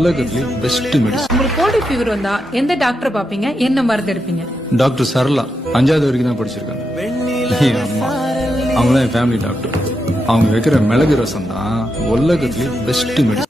உலகத்திலே best medicine. உங்களுக்கு gold fever வந்தா எந்த டாக்டர் பாப்பீங்க, என்ன மருந்து எடுப்பீங்க? டாக்டர் சரளா 5வது வரைக்கும் தான் படிச்சிருக்காங்க. என் அம்மா அவங்க தான் என் ஃபேமிலி டாக்டர். அவங்க வைக்கிற மிளகு ரசம் தான் உலகத்திலே பெஸ்ட் மெடிசன்.